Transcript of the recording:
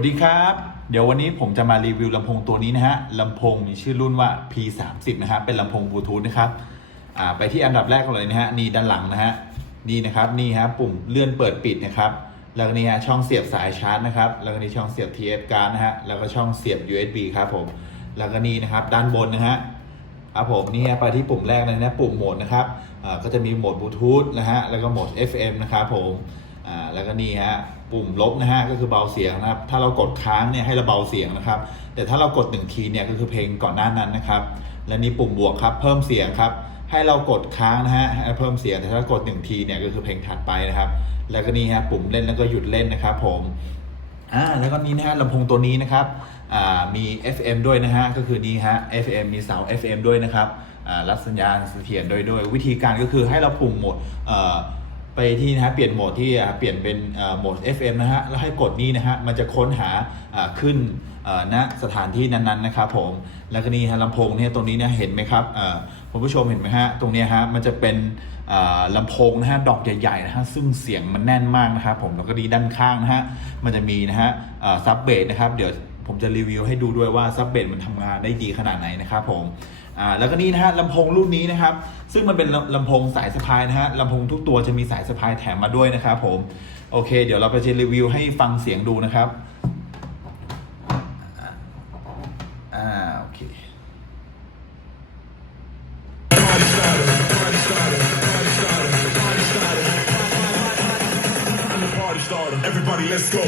วัสดีครับ เดี๋ยววันนี้ผมจะมารีวิวลำโพงตัวนี้นะฮะลำโพงมีชื่อรุ่นว่า P30 นะฮะเป็นลำโพงบลูทูธนะครับอ่าไปที่อันดับแรกก่อนเลยนะฮะนี่ด้านหลังนะฮะนี่นะครับนี่ฮะปุ่มเลื่อนเปิดปิดนะครับแล้วก็นี่ฮะช่องเสียบสายชาร์จนะครับแล้วก็นี่ช่องเสียบ TF card นะฮะแล้วก็ช่องเสียบ USB ครับผมแล้วก็นี่นะครับด้านบนนะฮะครับผมนี่ฮะไปที่ปุ่มแรกเลยนะปุ่มโหมดนะครับอ่าก็จะมีโหมดบลูทูธนะฮะแล้วก็โหมด FM นะครับผม อ่าแล้วก็นี่ฮะปุ่มลบนะฮะก็คือเบาเสียงนะครับ ถ้าเรากดค้างเนี่ยให้เราเบาเสียงนะครับ แต่ถ้าเรากดหนึ่งทีเนี่ยก็คือเพลงก่อนหน้านั้นนะครับ และนี่ปุ่มบวกครับ เพิ่มเสียงครับ ให้เรากดค้างนะฮะให้เพิ่มเสียงแต่ถ้ากดหนึ่งทีเนี่ยก็คือเพลงถัดไปนะครับ แล้วก็นี่ฮะปุ่มเล่นแล้วก็หยุดเล่นนะครับ ผมอ่าแล้วก็นี้นะฮะลำโพงตัวนี้นะครับอ่ามี FM ด้วยนะฮะก็คือนี้ฮะ FM มีเสา FM ด้วยนะครับอ่ารับสัญญาณเสถียรโด้วยด้วยวิธีการก็คือให้เราปุ่มหมดเอ่อ ไปที่นะฮะเปลี่ยนโหมดที่เปลี่ยนเป็นเอ่อโหมด FM นะฮะแล้วให้กดนี้นะฮะมันจะค้นหาขึ้นณสถานที่นั้นๆนะครับผมแล้วก็นี่ฮะลำโพงเนี่ยตรงนี้เนี่ยเห็นไหมครับคุณผู้ชมเห็นไหมฮะตรงนี้ฮะมันจะเป็นลำโพงนะฮะดอกใหญ่ๆนะฮะซึ่งเสียงมันแน่นมากนะครับผมแล้วก็ดีด้านข้างนะฮะมันจะมีนะฮะซับเบสนะครับเดี๋ยวผมจะรีวิวให้ดูด้วยว่าซับเบสมันทำงานได้ดีขนาดไหนนะครับผม อ่าแล้วก็นี่นะฮะลำโพงรุ่นนี้นะครับ ซึ่งมันเป็นลำโพงสายสะพายนะฮะลำโพงทุกตัวจะมีสายสะพายแถมมาด้วยนะครับผมโอเค เดี๋ยวเราไปจะรีวิวให้ฟังเสียงดูนะครับอ่าโอเค Everybody, let's go.